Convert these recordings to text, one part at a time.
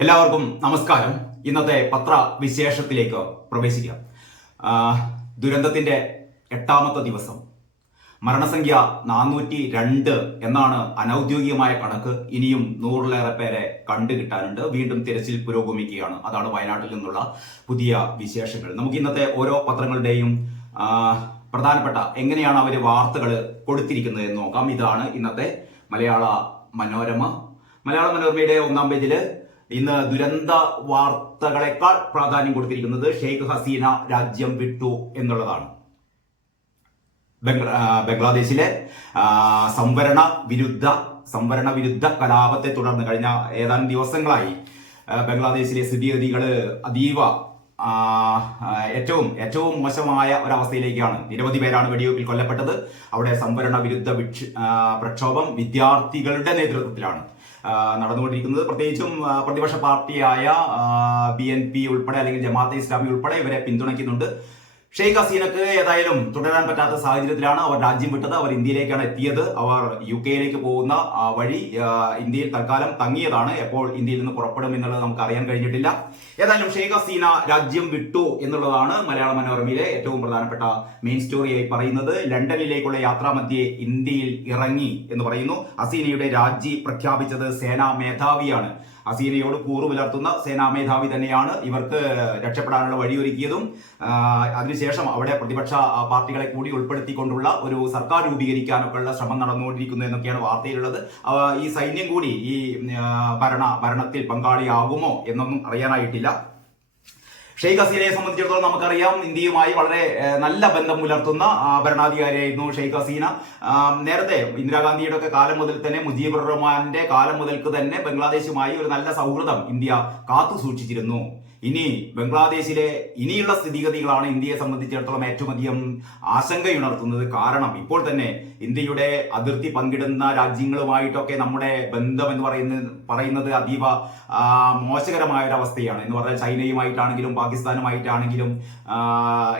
എല്ലാവർക്കും നമസ്കാരം. ഇന്നത്തെ പത്ര വിശേഷത്തിലേക്ക് പ്രവേശിക്കാം ദുരന്തത്തിന്റെ എട്ടാമത്തെ ദിവസം. മരണസംഖ്യ നാനൂറ്റി രണ്ട് എന്നാണ് അനൌദ്യോഗികമായ കണക്ക്. ഇനിയും നൂറിലേറെ പേരെ കണ്ടുകിട്ടാനുണ്ട്. വീണ്ടും തിരച്ചിൽ പുരോഗമിക്കുകയാണ്. അതാണ് വയനാട്ടിൽ നിന്നുള്ള പുതിയ വിശേഷങ്ങൾ. നമുക്ക് ഇന്നത്തെ ഓരോ പത്രങ്ങളുടെയും പ്രധാനപ്പെട്ട എങ്ങനെയാണ് അവർ വാർത്തകൾ കൊടുത്തിരിക്കുന്നത് എന്ന് നോക്കാം. ഇതാണ് ഇന്നത്തെ മലയാള മനോരമ. മലയാള മനോരമയുടെ ഒന്നാം പേജിൽ ഇന്ന് ദുരന്ത വാർത്തകളെക്കാൾ പ്രാധാന്യം കൊടുത്തിരിക്കുന്നത് ഷെയ്ഖ് ഹസീന രാജ്യം വിട്ടു എന്നുള്ളതാണ്. ബംഗ്ലാദേശിലെ സംവരണ വിരുദ്ധ സംവരണ വിരുദ്ധ കലാപത്തെ തുടർന്ന് കഴിഞ്ഞ ഏതാനും ദിവസങ്ങളായി ബംഗ്ലാദേശിലെ സ്ഥിതിഗതികൾ അതീവ ഏറ്റവും ഏറ്റവും മോശമായ ഒരവസ്ഥയിലേക്കാണ്. നിരവധി പേരാണ് വെടിവയ്പിൽ കൊല്ലപ്പെട്ടത്. അവിടെ സംവരണ വിരുദ്ധ പ്രക്ഷോഭം വിദ്യാർത്ഥികളുടെ നേതൃത്വത്തിലാണ്. നടന്നുകൊണ്ടിരിക്കുന്നത്. പ്രത്യേകിച്ചും പ്രതിപക്ഷ പാർട്ടിയായ ബി എൻ പി ഉൾപ്പെടെ അല്ലെങ്കിൽ ജമാഅത്തെ ഇസ്ലാമി ഉൾപ്പെടെ ഇവരെ പിന്തുണയ്ക്കുന്നുണ്ട്. ഷെയ്ഖ് ഹസീനക്ക് ഏതായാലും തുടരാൻ പറ്റാത്ത സാഹചര്യത്തിലാണ് അവർ രാജ്യം വിട്ടത്. അവർ ഇന്ത്യയിലേക്കാണ് എത്തിയത്. അവർ യു കെയിലേക്ക് പോകുന്ന വഴി ഇന്ത്യയിൽ തൽക്കാലം തങ്ങിയതാണ്. എപ്പോൾ ഇന്ത്യയിൽ നിന്ന് പുറപ്പെടും എന്നുള്ളത് നമുക്ക് അറിയാൻ കഴിഞ്ഞിട്ടില്ല. ഏതായാലും ഷെയ്ഖ് ഹസീന രാജ്യം വിട്ടു എന്നുള്ളതാണ് മലയാള മനോരമയിലെ ഏറ്റവും പ്രധാനപ്പെട്ട മെയിൻ സ്റ്റോറിയായി പറയുന്നത്. ലണ്ടനിലേക്കുള്ള യാത്രാമധ്യേ ഇന്ത്യയിൽ ഇറങ്ങി എന്ന് പറയുന്നു. ഹസീനയുടെ രാജി പ്രഖ്യാപിച്ചത് സേനാ മേധാവിയാണ്. ഹസീനയോട് കൂറു പുലർത്തുന്ന സേനാ മേധാവി തന്നെയാണ് ഇവർക്ക് രക്ഷപ്പെടാനുള്ള വഴിയൊരുക്കിയതും. അതിനുശേഷം അവിടെ പ്രതിപക്ഷ പാർട്ടികളെ കൂടി ഉൾപ്പെടുത്തിക്കൊണ്ടുള്ള ഒരു സർക്കാർ രൂപീകരിക്കാനൊക്കെ ഉള്ള ശ്രമം നടന്നുകൊണ്ടിരിക്കുന്നു എന്നൊക്കെയാണ് വാർത്തയിലുള്ളത്. ഈ സൈന്യം കൂടി ഈ ഭരണ ഭരണത്തിൽ പങ്കാളിയാകുമോ എന്നൊന്നും അറിയാനായിട്ടില്ല. ഷെയ്ഖ് ഹസീനയെ സംബന്ധിച്ചിടത്തോളം നമുക്കറിയാം ഇന്ത്യയുമായി വളരെ നല്ല ബന്ധം പുലർത്തുന്ന ഭരണാധികാരിയായിരുന്നു ഷെയ്ഖ് ഹസീന. നേരത്തെ ഇന്ദിരാഗാന്ധിയുടെ ഒക്കെ കാലം മുതൽ തന്നെ മുജീബ് റഹ്മാന്റെ കാലം മുതൽക്ക് തന്നെ ബംഗ്ലാദേശുമായി ഒരു നല്ല സൗഹൃദം ഇന്ത്യ കാത്തു സൂക്ഷിച്ചിരുന്നു. ഇനി ബംഗ്ലാദേശിലെ ഇനിയുള്ള സ്ഥിതിഗതികളാണ് ഇന്ത്യയെ സംബന്ധിച്ചിടത്തോളം ഏറ്റവും അധികം ആശങ്കയുണർത്തുന്നത്. കാരണം ഇപ്പോൾ തന്നെ ഇന്ത്യയുടെ അതിർത്തി പങ്കിടുന്ന രാജ്യങ്ങളുമായിട്ടൊക്കെ നമ്മുടെ ബന്ധം എന്ന് പറയുന്നത് പറയുന്നത് അതീവ മോശകരമായ ഒരു അവസ്ഥയാണ് എന്ന് പറഞ്ഞാൽ ചൈനയുമായിട്ടാണെങ്കിലും പാകിസ്ഥാനുമായിട്ടാണെങ്കിലും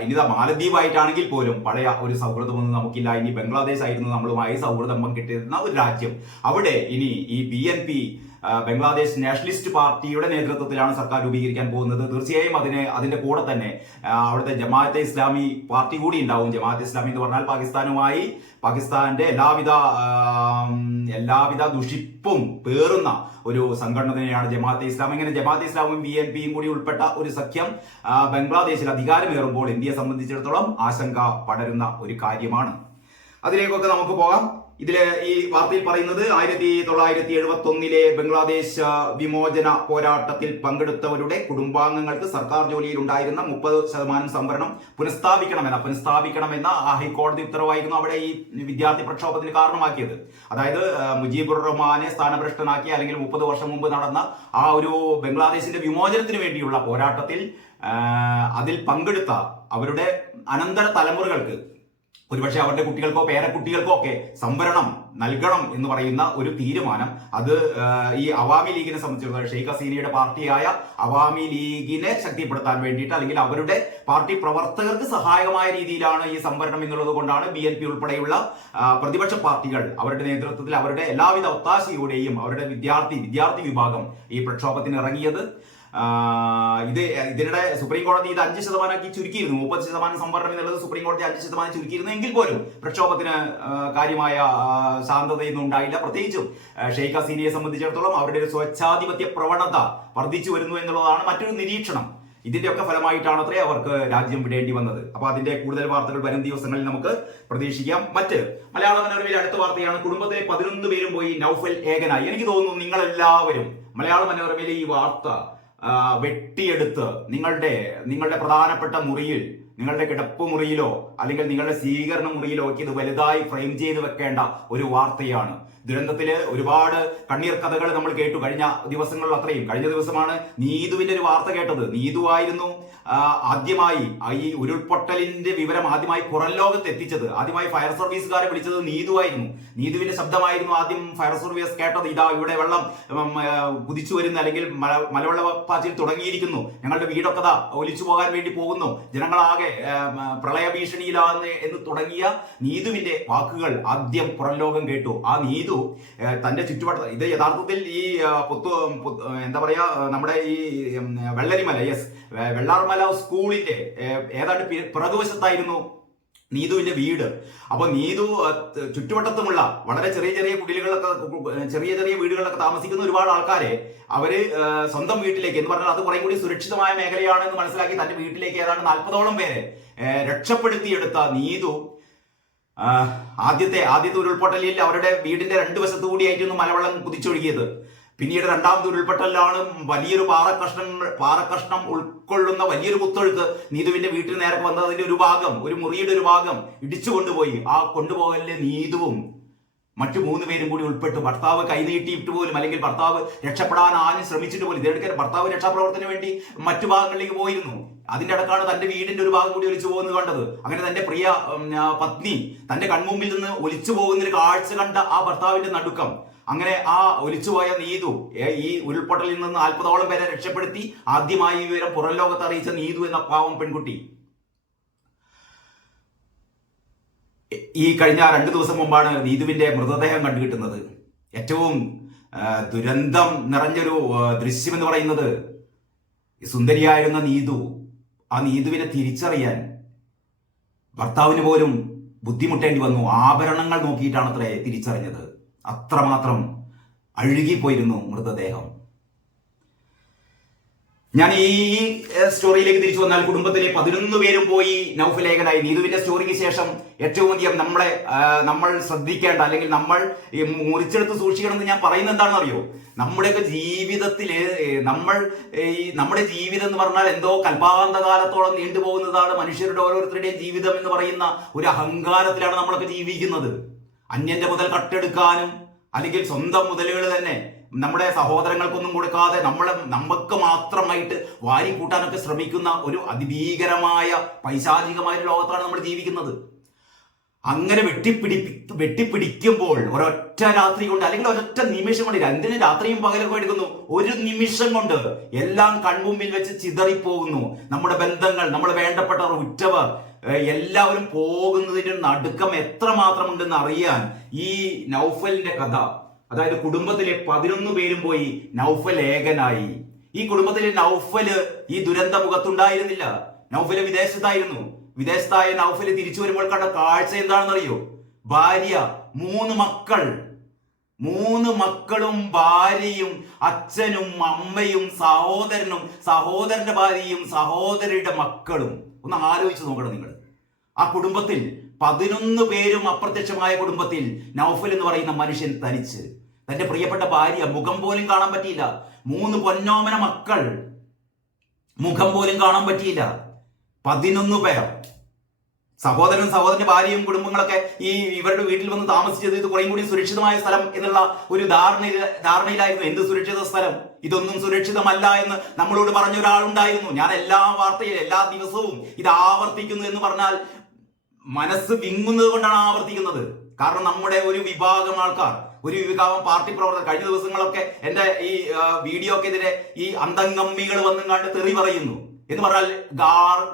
ഇനിതാ മാലദ്വീപായിട്ടാണെങ്കിൽ പോലും പഴയ ഒരു സൗഹൃദമൊന്നും നമുക്കില്ല. ഇനി ബംഗ്ലാദേശ് ആയിരുന്നു നമ്മളുമായി സൗഹൃദം പങ്കിട്ടിരുന്ന ഒരു രാജ്യം. അവിടെ ഇനി ഈ B N P Bangladesh nationalist പാർട്ടിയുടെ നേതൃത്വത്തിലാണ് സർക്കാർ രൂപീകരിക്കാൻ പോകുന്നത്. തീർച്ചയായും അതിന് അതിന്റെ കൂടെ തന്നെ അവിടുത്തെ ജമാഅത്തെ ഇസ്ലാമി പാർട്ടി കൂടി ഉണ്ടാവും. ജമാഅത്തെ ഇസ്ലാമി എന്ന് പറഞ്ഞാൽ പാകിസ്ഥാനുമായി പാകിസ്ഥാന്റെ എല്ലാവിധ എല്ലാവിധ ദുഷിപ്പും പേറുന്ന ഒരു സംഘടനയാണ് ജമാഅത്തെ ഇസ്ലാം. ഇങ്ങനെ ജമാഅത്തെ ഇസ്ലാമും ബി എൻ പിയും കൂടി ഉൾപ്പെട്ട ഒരു സഖ്യം ബംഗ്ലാദേശിൽ അധികാരമേറുമ്പോൾ ഇന്ത്യയെ സംബന്ധിച്ചിടത്തോളം ആശങ്ക പടരുന്ന ഒരു കാര്യമാണ്. അതിലേക്കൊക്കെ നമുക്ക് പോകാം. ഇതിൽ ഈ വാർത്തയിൽ പറയുന്നത് ആയിരത്തി തൊള്ളായിരത്തി എഴുപത്തി ഒന്നിലെ ബംഗ്ലാദേശ് വിമോചന പോരാട്ടത്തിൽ പങ്കെടുത്തവരുടെ കുടുംബാംഗങ്ങൾക്ക് സർക്കാർ ജോലിയിൽ ഉണ്ടായിരുന്ന മുപ്പത് ശതമാനം സംവരണം പുനഃസ്ഥാപിക്കണമെന്ന പുനഃസ്ഥാപിക്കണമെന്ന ഹൈക്കോടതി ഉത്തരവായിരുന്നു അവിടെ ഈ വിദ്യാർത്ഥി പ്രക്ഷോഭത്തിന് കാരണമാക്കിയത്. അതായത് മുജീബുർ റഹ്മാനെ സ്ഥാനഭ്രഷ്ടനാക്കി അല്ലെങ്കിൽ മുപ്പത് വർഷം മുമ്പ് നടന്ന ആ ഒരു ബംഗ്ലാദേശിന്റെ വിമോചനത്തിന് വേണ്ടിയുള്ള പോരാട്ടത്തിൽ അതിൽ പങ്കെടുത്ത അവരുടെ അനന്തര തലമുറകൾക്ക് ഒരുപക്ഷെ അവരുടെ കുട്ടികൾക്കോ പേരക്കുട്ടികൾക്കോ ഒക്കെ സംവരണം നൽകണം എന്ന് പറയുന്ന ഒരു തീരുമാനം. അത് ഈ അവാമി ലീഗിനെ സംബന്ധിച്ചിടത്തോളം ഷെയ്ഖ് ഹസീനയുടെ പാർട്ടിയായ അവാമി ലീഗിനെ ശക്തിപ്പെടുത്താൻ വേണ്ടിയിട്ട് അല്ലെങ്കിൽ അവരുടെ പാർട്ടി പ്രവർത്തകർക്ക് സഹായകമായ രീതിയിലാണ് ഈ സംവരണം എന്നുള്ളത് കൊണ്ടാണ് ബി എൻ പി ഉൾപ്പെടെയുള്ള പ്രതിപക്ഷ പാർട്ടികൾ അവരുടെ നേതൃത്വത്തിൽ അവരുടെ എല്ലാവിധ ഒത്താശയോടെയും അവരുടെ വിദ്യാർത്ഥി വിദ്യാർത്ഥി വിഭാഗം ഈ പ്രക്ഷോഭത്തിന് ഇറങ്ങിയത്. ഇത് ഇതിനിടെ സുപ്രീം കോടതി ഇത് അഞ്ച് ശതമാനമാക്കി ചുരുക്കിയിരുന്നു. മുപ്പത് ശതമാനം സംവരണം എന്നുള്ളത് സുപ്രീം കോടതി അഞ്ച് ശതമാനം ചുരുക്കിയിരുന്നു എങ്കിൽ പോലും പ്രക്ഷോഭത്തിന് കാര്യമായ ശാന്തതയൊന്നും ഉണ്ടായില്ല. പ്രത്യേകിച്ചും ഷെയ്ഖ് ഹസീനയെ സംബന്ധിച്ചിടത്തോളം അവരുടെ ഒരു സ്വച്ഛാധിപത്യ പ്രവണത വർദ്ധിച്ചു വരുന്നു എന്നുള്ളതാണ് മറ്റൊരു നിരീക്ഷണം. ഇതിന്റെയൊക്കെ ഫലമായിട്ടാണ് അത്രേ അവർക്ക് രാജ്യം വിടേണ്ടി വന്നത്. അപ്പൊ അതിന്റെ കൂടുതൽ വാർത്തകൾ വരും ദിവസങ്ങളിൽ നമുക്ക് പ്രതീക്ഷിക്കാം. മറ്റ് മലയാള മനോരമയിലെ അടുത്ത വാർത്തയാണ്. കുടുംബത്തിലെ പതിനൊന്ന് പേരും പോയി നൌഫൽ ഏകനായി. എനിക്ക് തോന്നുന്നു നിങ്ങളെല്ലാവരും മലയാള മനോരമയിലെ ഈ വാർത്ത വെട്ടിയെടുത്ത് നിങ്ങളുടെ നിങ്ങളുടെ പ്രധാനപ്പെട്ട മുറിയിൽ നിങ്ങളുടെ കിടപ്പ് മുറിയിലോ അല്ലെങ്കിൽ നിങ്ങളുടെ സ്വീകരണ മുറിയിലോ ഒക്കെ ഇത് വലുതായി ഫ്രെയിം ചെയ്ത് വെക്കേണ്ട ഒരു വാർത്തയാണ്. ദുരന്തത്തിൽ ഒരുപാട് കണ്ണീർ കഥകൾ നമ്മൾ കേട്ടു കഴിഞ്ഞ ദിവസങ്ങളിൽ അത്രയും. കഴിഞ്ഞ ദിവസമാണ് നീതുവിന്റെ ഒരു വാർത്ത കേട്ടത്. നീതുവായിരുന്നു ആദ്യമായി ഈ ഉരുൾപൊട്ടലിന്റെ വിവരം ആദ്യമായി പുറം ലോകത്ത് എത്തിച്ചത്. ആദ്യമായി ഫയർ സർവീസുകാരെ വിളിച്ചത് നീതുവായിരുന്നു നീതുവിന്റെ ശബ്ദമായിരുന്നു ആദ്യം ഫയർ സർവീസ് കേട്ടത്. ഇതാ ഇവിടെ വെള്ളം കുതിച്ചു വരുന്ന അല്ലെങ്കിൽ മല മലവെള്ളപ്പാച്ചിൽ തുടങ്ങിയിരിക്കുന്നു. ഞങ്ങളുടെ വീടൊക്കെ ഒലിച്ചു പോകാൻ വേണ്ടി പോകുന്നു. ജനങ്ങളാകെ പ്രളയ ഭീഷണിയിലാന്ന് എന്ന് തുടങ്ങിയ നീതുവിന്റെ വാക്കുകൾ ആദ്യം പുറം ലോകം കേട്ടു. ആ നീതു തന്റെ ചുറ്റുപാട് ഇത് യഥാർത്ഥത്തിൽ ഈ പൊത്തു എന്താ പറയാ നമ്മുടെ ഈ വെള്ളരിമല യെസ് വെള്ളാർമല സ്കൂളിന്റെ ഏതാണ്ട് പിറകുവശത്തായിരുന്നു നീതുവിന്റെ വീട്. അപ്പൊ നീതു ചുറ്റുവട്ടത്തുമുള്ള വളരെ ചെറിയ ചെറിയ കുടിലുകളൊക്കെ ചെറിയ ചെറിയ വീടുകളിലൊക്കെ താമസിക്കുന്ന ഒരുപാട് ആൾക്കാരെ അവർ സ്വന്തം വീട്ടിലേക്ക് എന്ന് പറഞ്ഞാൽ അത് കുറെ കൂടി സുരക്ഷിതമായ മേഖലയാണ് എന്ന് മനസ്സിലാക്കി തന്റെ വീട്ടിലേക്ക് ഏതാണ്ട് നാൽപ്പതോളം പേരെ രക്ഷപ്പെടുത്തിയെടുത്ത നീതു ആദ്യത്തെ ആദ്യത്തെ ഉരുൾപൊട്ടലിൽ അവരുടെ വീടിന്റെ രണ്ടു വശത്തു കൂടിയായിരുന്നു മലവെള്ളം കുതിച്ചൊഴുകിയത്. പിന്നീട് രണ്ടാമത് ഉരുൾപൊട്ടലിലാണ് വലിയൊരു പാറക്കഷ്ണങ്ങൾ പാറക്കഷ്ണം ഉൾക്കൊള്ളുന്ന വലിയൊരു കുത്തൊഴുക്ക് നീതുവിന്റെ വീട്ടിൽ നേരെ വന്നതിന്റെ ഒരു ഭാഗം ഒരു മുറിയുടെ ഒരു ഭാഗം ഇടിച്ചു കൊണ്ടുപോയി. ആ കൊണ്ടുപോകലിലെ നീതുവും മറ്റു മൂന്ന് പേരും കൂടി ഉൾപ്പെട്ടു. ഭർത്താവ് കൈനീട്ടിയിട്ട് പോലും അല്ലെങ്കിൽ ഭർത്താവ് രക്ഷപ്പെടാൻ ആരും ശ്രമിച്ചിട്ട് പോലും ഇതിനിടയ്ക്ക് ഭർത്താവ് രക്ഷാപ്രവർത്തനത്തിന് വേണ്ടി മറ്റു ഭാഗങ്ങളിലേക്ക് പോയിരുന്നു. അതിന്റെ ഇടക്കാണ് തന്റെ വീടിന്റെ ഒരു ഭാഗം കൂടി ഒലിച്ചു പോകുന്നത് കണ്ടത്. അങ്ങനെ തന്റെ പ്രിയ പത്നി തന്റെ കൺമുമ്പിൽ നിന്ന് ഒലിച്ചു പോകുന്ന ഒരു കാഴ്ച കണ്ട ആ ഭർത്താവിന്റെ നടുക്കം. അങ്ങനെ ആ ഒലിച്ചുപോയ നീതു ഈ ഉരുൾപൊട്ടലിൽ നിന്ന് നാൽപ്പതോളം പേരെ രക്ഷപ്പെടുത്തി ആദ്യമായി വിവരം പുറം ലോകത്ത് അറിയിച്ച നീതു എന്ന പാവം പെൺകുട്ടി. ഈ കഴിഞ്ഞ രണ്ടു ദിവസം മുമ്പാണ് നീതുവിന്റെ മൃതദേഹം കണ്ടുകിട്ടുന്നത്. ഏറ്റവും ദുരന്തം നിറഞ്ഞൊരു ദൃശ്യം എന്ന് പറയുന്നത് സുന്ദരിയായിരുന്ന നീതു. ആ നീതുവിനെ തിരിച്ചറിയാൻ ഭർത്താവിന് പോലും ബുദ്ധിമുട്ടേണ്ടി വന്നു. ആഭരണങ്ങൾ നോക്കിയിട്ടാണ് അത്രേ തിരിച്ചറിഞ്ഞത്. അത്രമാത്രം അഴുകിപ്പോയിരുന്നു മൃതദേഹം. ഞാൻ ഈ സ്റ്റോറിയിലേക്ക് തിരിച്ചു വന്നാൽ കുടുംബത്തിലെ പതിനൊന്ന് പേരും പോയി നൗഫലേഖനായി. നീതുവിന്റെ സ്റ്റോറിക്ക് ശേഷം ഏറ്റവും അധികം നമ്മളെ നമ്മൾ ശ്രദ്ധിക്കേണ്ട അല്ലെങ്കിൽ നമ്മൾ മുറിച്ചെടുത്ത് സൂക്ഷിക്കണം എന്ന് ഞാൻ പറയുന്നത് എന്താണെന്ന് അറിയോ നമ്മുടെയൊക്കെ ജീവിതത്തിൽ നമ്മൾ ഈ നമ്മുടെ ജീവിതം എന്ന് പറഞ്ഞാൽ എന്തോ കൽപാന്തകാലത്തോളം നീണ്ടുപോകുന്നതാണ് മനുഷ്യരുടെ ഓരോരുത്തരുടെയും ജീവിതം എന്ന് പറയുന്ന ഒരു അഹങ്കാരത്തിലാണ് നമ്മളൊക്കെ ജീവിക്കുന്നത്. അന്യന്റെ മുതൽ കട്ടെടുക്കാനും അല്ലെങ്കിൽ സ്വന്തം മുതലുകൾ തന്നെ നമ്മുടെ സഹോദരങ്ങൾക്കൊന്നും കൊടുക്കാതെ നമ്മളെ നമുക്ക് മാത്രമായിട്ട് വാരി കൂട്ടാനൊക്കെ ശ്രമിക്കുന്ന ഒരു അതിഭീകരമായ പൈശാചികമായ ലോകത്താണ് നമ്മൾ ജീവിക്കുന്നത്. അങ്ങനെ വെട്ടിപ്പിടി വെട്ടിപ്പിടിക്കുമ്പോൾ ഒരൊറ്റ രാത്രി കൊണ്ട് അല്ലെങ്കിൽ ഒരൊറ്റ നിമിഷം കൊണ്ട് രണ്ടിന് രാത്രിയും പകലൊക്കെ എടുക്കുന്നു. ഒരു നിമിഷം കൊണ്ട് എല്ലാം കൺമുമ്പിൽ വെച്ച് ചിതറിപ്പോകുന്നു. നമ്മുടെ ബന്ധങ്ങൾ നമ്മൾ വേണ്ടപ്പെട്ടവർ ഉറ്റവർ എല്ലാവരും പോകുന്നതിന്റെ നടുക്കം എത്രമാത്രം ഉണ്ടെന്ന് അറിയാൻ ഈ നൗഫലിന്റെ കഥ അതായത് കുടുംബത്തിലെ പതിനൊന്ന് പേരും പോയി നൗഫൽ ഏകനായി. ഈ കുടുംബത്തിലെ നൗഫൽ ഈ ദുരന്ത മുഖത്തുണ്ടായിരുന്നില്ല നൗഫൽ വിദേശത്തായിരുന്നു. വിദേശത്തായ നൗഫൽ തിരിച്ചു വരുമ്പോൾ കണ്ട കാഴ്ച എന്താണെന്നറിയോ? ഭാര്യ മൂന്ന് മക്കൾ. മൂന്ന് മക്കളും ഭാര്യയും അച്ഛനും അമ്മയും സഹോദരനും സഹോദരന്റെ ഭാര്യയും സഹോദരിയുടെ മക്കളും. ഒന്ന് ആലോചിച്ച് നോക്കണം നിങ്ങൾ. ആ കുടുംബത്തിൽ പതിനൊന്ന് പേരും അപ്രത്യക്ഷമായ കുടുംബത്തിൽ നൗഫൽ എന്ന് പറയുന്ന മനുഷ്യൻ തനിച്ച്. തന്റെ പ്രിയപ്പെട്ട ഭാര്യ മുഖം പോലും കാണാൻ പറ്റിയില്ല. മൂന്ന് പൊന്നോമന മക്കൾ മുഖം പോലും കാണാൻ പറ്റിയില്ല. പതിനൊന്ന് പേർ. സഹോദരൻ സഹോദരന്റെ ഭാര്യയും കുടുംബങ്ങളൊക്കെ ഈ ഇവരുടെ വീട്ടിൽ വന്ന് താമസിച്ചത് ഇത് കുറേയും കൂടി സുരക്ഷിതമായ സ്ഥലം എന്നുള്ള ഒരു ധാരണ ധാരണയിലായിരുന്നു. എന്ത് സുരക്ഷിത സ്ഥലം? ഇതൊന്നും സുരക്ഷിതമല്ല എന്ന് നമ്മളോട് പറഞ്ഞ ഒരാളുണ്ടായിരുന്നു. ഞാൻ എല്ലാ വാർത്തയിലും എല്ലാ ദിവസവും ഇത് ആവർത്തിക്കുന്നു എന്ന് പറഞ്ഞാൽ മനസ്സ് വിങ്ങുന്നത് കൊണ്ടാണ് ആവർത്തിക്കുന്നത്. കാരണം നമ്മുടെ ഒരു വിഭാഗം ആൾക്കാർ ഒരു വിഭാഗം പാർട്ടി പ്രവർത്തകർ കഴിഞ്ഞ ദിവസങ്ങളൊക്കെ എന്റെ ഈ വീഡിയോക്കെതിരെ ഈ അന്തംഗമ്മികൾ വന്നും കണ്ട് തെറി പറയുന്നു. എന്ന് പറഞ്ഞാൽ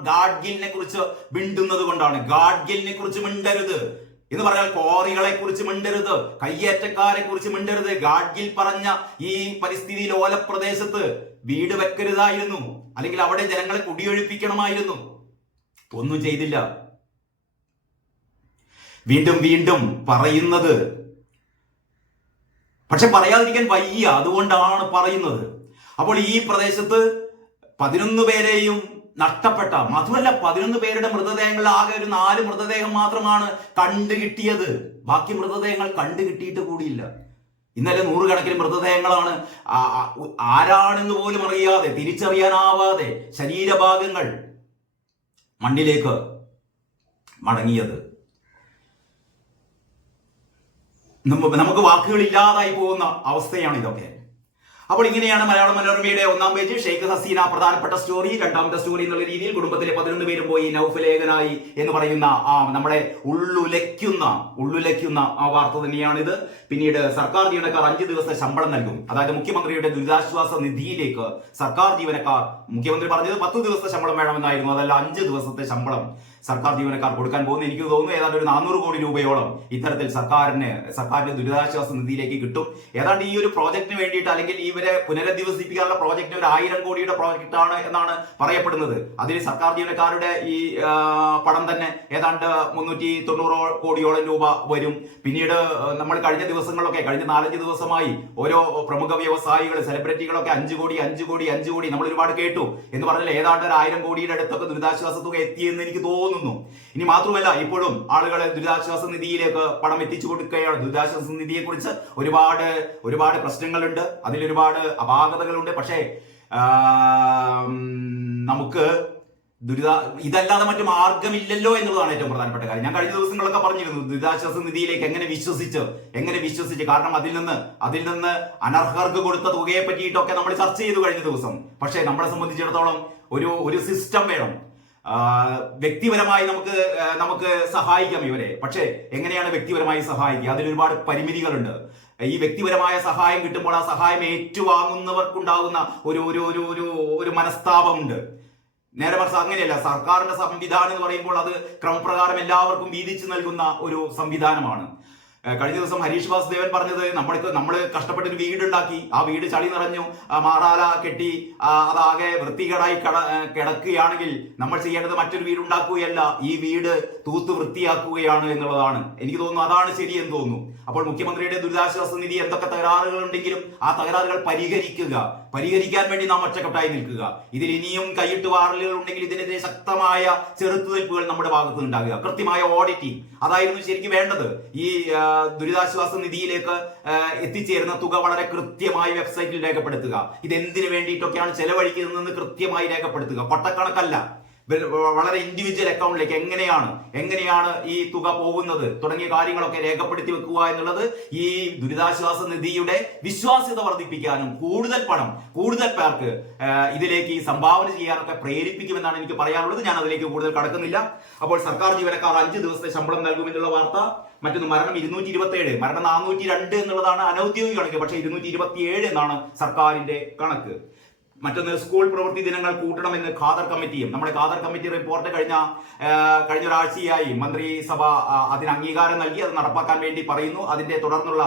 ഗാഡ്ഗിലിനെ കുറിച്ച് മിണ്ടുന്നത് കൊണ്ടാണ്. ഗാഡ്ഗിലിനെ കുറിച്ച് മിണ്ടരുത്. എന്ന് പറഞ്ഞാൽ കോറികളെ കുറിച്ച് മിണ്ടരുത്. കയ്യേറ്റക്കാരെ കുറിച്ച് മിണ്ടരുത്. ഗാഡ്ഗിൽ പറഞ്ഞ ഈ പരിസ്ഥിതി ലോല പ്രദേശത്ത് വീട് വെക്കരുതായിരുന്നു. അല്ലെങ്കിൽ അവിടെ ജനങ്ങളെ കുടിയൊഴിപ്പിക്കണമായിരുന്നു. ഒന്നും ചെയ്തില്ല. വീണ്ടും വീണ്ടും പറയുന്നത്. പക്ഷെ പറയാതിരിക്കാൻ വയ്യ. അതുകൊണ്ടാണ് പറയുന്നത്. അപ്പോൾ ഈ പ്രദേശത്ത് പതിനൊന്ന് പേരെയും നഷ്ടപ്പെട്ട മധുവല്ല പതിനൊന്ന് പേരുടെ മൃതദേഹങ്ങൾ ആകെ ഒരു നാല് മൃതദേഹം മാത്രമാണ് കണ്ടു കിട്ടിയത്. ബാക്കി മൃതദേഹങ്ങൾ കണ്ടു കിട്ടിയിട്ട് കൂടിയില്ല. ഇന്നലെ നൂറുകണക്കിന് മൃതദേഹങ്ങളാണ് ആരാണെന്ന് പോലും അറിയാതെ തിരിച്ചറിയാനാവാതെ ശരീരഭാഗങ്ങൾ മണ്ണിലേക്ക് മടങ്ങിയത്. നമുക്ക് വാക്കുകൾ ഇല്ലാതായി പോകുന്ന അവസ്ഥയാണ് ഇതൊക്കെ. അപ്പോൾ ഇങ്ങനെയാണ് മലയാള മനോരമയുടെ ഒന്നാം പേജ്. ഷെയ്ഖ് ഹസീന പ്രധാനപ്പെട്ട സ്റ്റോറി. രണ്ടാമത്തെ സ്റ്റോറി എന്നുള്ള രീതിയിൽ കുടുംബത്തിലെ പതിനൊന്ന് പേരും പോയി നൗഫലേഖനായി എന്ന് പറയുന്ന ആ നമ്മുടെ ഉള്ളുലയ്ക്കുന്ന ഉള്ളുലയ്ക്കുന്ന ആ വാർത്ത തന്നെയാണിത്. പിന്നീട് സർക്കാർ ജീവനക്കാർ അഞ്ച് ദിവസത്തെ ശമ്പളം നൽകും. അതായത് മുഖ്യമന്ത്രിയുടെ ദുരിതാശ്വാസ നിധിയിലേക്ക് സർക്കാർ ജീവനക്കാർ മുഖ്യമന്ത്രി പറഞ്ഞത് പത്ത് ദിവസത്തെ ശമ്പളം വേണമെന്നായിരുന്നു. അതല്ല അഞ്ച് ദിവസത്തെ ശമ്പളം സർക്കാർ ജീവനക്കാർ കൊടുക്കാൻ പോകുന്നത് എനിക്ക് തോന്നുന്നു ഏതാണ്ട് ഒരു നാനൂറ് കോടി രൂപയോളം ഇത്തരത്തിൽ സർക്കാരിന് സർക്കാരിന്റെ ദുരിതാശ്വാസ നിധിയിലേക്ക് കിട്ടും. ഏതാണ്ട് ഈ ഒരു പ്രോജക്റ്റിന് വേണ്ടിയിട്ട് അല്ലെങ്കിൽ ഇവരെ പുനരധിവസിപ്പിക്കാനുള്ള പ്രോജക്റ്റ് ഒരു ആയിരം കോടിയുടെ പ്രോജക്റ്റ് ആണ് എന്നാണ് പറയപ്പെടുന്നത്. അതിൽ സർക്കാർ ജീവനക്കാരുടെ ഈ പണം തന്നെ ഏതാണ്ട് മുന്നൂറ്റി തൊണ്ണൂറ് കോടിയോളം രൂപ വരും. പിന്നീട് നമ്മൾ കഴിഞ്ഞ ദിവസങ്ങളിലൊക്കെ കഴിഞ്ഞ നാലഞ്ച് ദിവസമായി ഓരോ പ്രമുഖ വ്യവസായികൾ സെലിബ്രിറ്റികളൊക്കെ അഞ്ച് കോടി അഞ്ച് കോടി അഞ്ച് കോടി നമ്മൾ ഒരുപാട് കേട്ടു. എന്ന് പറഞ്ഞാൽ ഏതാണ്ട് ഒരു ആയിരം കോടിയുടെ അടുത്തൊക്കെ ദുരിതാശ്വാസ തുക എത്തിയെന്ന് എനിക്ക് തോന്നുന്നു. ഇനി മാത്രമല്ല ഇപ്പോഴും ആളുകളെ ദുരിതാശ്വാസ നിധിയിലേക്ക് പണം എത്തിച്ചു കൊടുക്കുകയാണ്. ദുരിതാശ്വാസ നിധിയെ കുറിച്ച് ഒരുപാട് ഒരുപാട് പ്രശ്നങ്ങളുണ്ട്. അതിലൊരുപാട് അപാകതകളുണ്ട്. പക്ഷേ നമുക്ക് ദുരിതാ ഇതല്ലാതെ മറ്റു മാർഗമില്ലല്ലോ എന്നുള്ളതാണ് ഏറ്റവും പ്രധാനപ്പെട്ട കാര്യം. ഞാൻ കഴിഞ്ഞ ദിവസങ്ങളൊക്കെ പറഞ്ഞിരുന്നു ദുരിതാശ്വാസ നിധിയിലേക്ക് എങ്ങനെ വിശ്വസിച്ച് എങ്ങനെ വിശ്വസിച്ച് കാരണം അതിൽ നിന്ന് അതിൽ നിന്ന് അനർഹർക്ക് കൊടുത്ത തുകയെ പറ്റിയിട്ടൊക്കെ നമ്മൾ ചർച്ച ചെയ്തു കഴിഞ്ഞ ദിവസം. പക്ഷേ നമ്മളെ സംബന്ധിച്ചിടത്തോളം ഒരു ഒരു സിസ്റ്റം വേണം. വ്യക്തിപരമായി നമുക്ക് നമുക്ക് സഹായിക്കാം ഇവരെ. പക്ഷേ എങ്ങനെയാണ് വ്യക്തിപരമായി സഹായിക്കുക? അതിൽ ഒരുപാട് പരിമിതികളുണ്ട്. ഈ വ്യക്തിപരമായ സഹായം കിട്ടുമ്പോൾ ആ സഹായം ഏറ്റുവാങ്ങുന്നവർക്കുണ്ടാകുന്ന ഒരു ഒരു ഒരു ഒരു ഒരു മനസ്താപമുണ്ട്. നേരെ മറിച്ച് അങ്ങനെയല്ല. സർക്കാരിന്റെ സംവിധാനം എന്ന് പറയുമ്പോൾ അത് ക്രമപ്രകാരം എല്ലാവർക്കും വീതിച്ചു നൽകുന്ന ഒരു സംവിധാനമാണ്. കഴിഞ്ഞ ദിവസം ഹരീഷ് വാസുദേവൻ പറഞ്ഞത് നമ്മൾക്ക് നമ്മൾ കഷ്ടപ്പെട്ടൊരു വീടുണ്ടാക്കി. ആ വീട് ചളി നിറഞ്ഞു. മാറാല കെട്ടി അതാകെ വൃത്തികേടായി കട കിടക്കുകയാണെങ്കിൽ നമ്മൾ ചെയ്യേണ്ടത് മറ്റൊരു വീട് ഉണ്ടാക്കുകയല്ല ഈ വീട് തൂത്ത് വൃത്തിയാക്കുകയാണ് എന്നുള്ളതാണ്. എനിക്ക് തോന്നുന്നു അതാണ് ശരിയെന്ന് തോന്നുന്നു. അപ്പോൾ മുഖ്യമന്ത്രിയുടെ ദുരിതാശ്വാസ നിധി എന്തൊക്കെ തകരാറുകൾ ഉണ്ടെങ്കിലും ആ തകരാറുകൾ പരിഹരിക്കുക. പരിഹരിക്കാൻ വേണ്ടി നാം ഒറ്റക്കെട്ടായി നിൽക്കുക. ഇതിൽ ഇനിയും കൈയിട്ട് വാറലുകൾ ഉണ്ടെങ്കിൽ ഇതിനെതിരെ ശക്തമായ ചെറുത്തുനിൽപ്പുകൾ നമ്മുടെ ഭാഗത്ത് ഉണ്ടാകുക കൃത്യമായ ഓഡിറ്റിംഗ് അതായിരുന്നു ശരിക്കും വേണ്ടത്. ഈ ദുരിതാശ്വാസ നിധിയിലേക്ക് എത്തിച്ചേരുന്ന തുക വളരെ കൃത്യമായി വെബ്സൈറ്റിൽ രേഖപ്പെടുത്തുക. ഇത് എന്തിനു വേണ്ടിയിട്ടൊക്കെയാണ് ചെലവഴിക്കുന്നതെന്ന് കൃത്യമായി രേഖപ്പെടുത്തുക. കൊട്ടക്കണക്കല്ല വെ- വളരെ ഇൻഡിവിജ്വൽ അക്കൗണ്ടിലേക്ക് എങ്ങനെയാണ് എങ്ങനെയാണ് ഈ തുക പോകുന്നത് തുടങ്ങിയ കാര്യങ്ങളൊക്കെ രേഖപ്പെടുത്തി വെക്കുക എന്നുള്ളത് ഈ ദുരിതാശ്വാസ നിധിയുടെ വിശ്വാസ്യത വർദ്ധിപ്പിക്കാനും കൂടുതൽ പണം കൂടുതൽ പേർക്ക് ഇതിലേക്ക് ഈ സംഭാവന ചെയ്യാനൊക്കെ പ്രേരിപ്പിക്കുമെന്നാണ് എനിക്ക് പറയാനുള്ളത്. ഞാൻ അതിലേക്ക് കൂടുതൽ കടക്കുന്നില്ല. അപ്പോൾ സർക്കാർ ജീവനക്കാർ അഞ്ച് ദിവസത്തെ ശമ്പളം നൽകുമെന്നുള്ള വാർത്ത. മറ്റൊന്ന് മരണം ഇരുന്നൂറ്റി ഇരുപത്തി ഏഴ് മരണം നാനൂറ്റി രണ്ട് എന്നുള്ളതാണ് അനൌദ്യോഗിക കണക്ക് പക്ഷേ ഇരുന്നൂറ്റി ഇരുപത്തി ഏഴ് എന്നാണ് സർക്കാരിന്റെ കണക്ക്. മറ്റൊന്ന് സ്കൂൾ പ്രവൃത്തി ദിനങ്ങൾ കൂട്ടണമെന്ന് ഖാദർ കമ്മിറ്റിയും നമ്മുടെ ഖാദർ കമ്മിറ്റി റിപ്പോർട്ട് കഴിഞ്ഞ കഴിഞ്ഞ ഒരാഴ്ചയായി മന്ത്രിസഭ അതിന് അംഗീകാരം നൽകി അത് നടപ്പാക്കാൻ വേണ്ടി പറയുന്നു. അതിന്റെ തുടർന്നുള്ള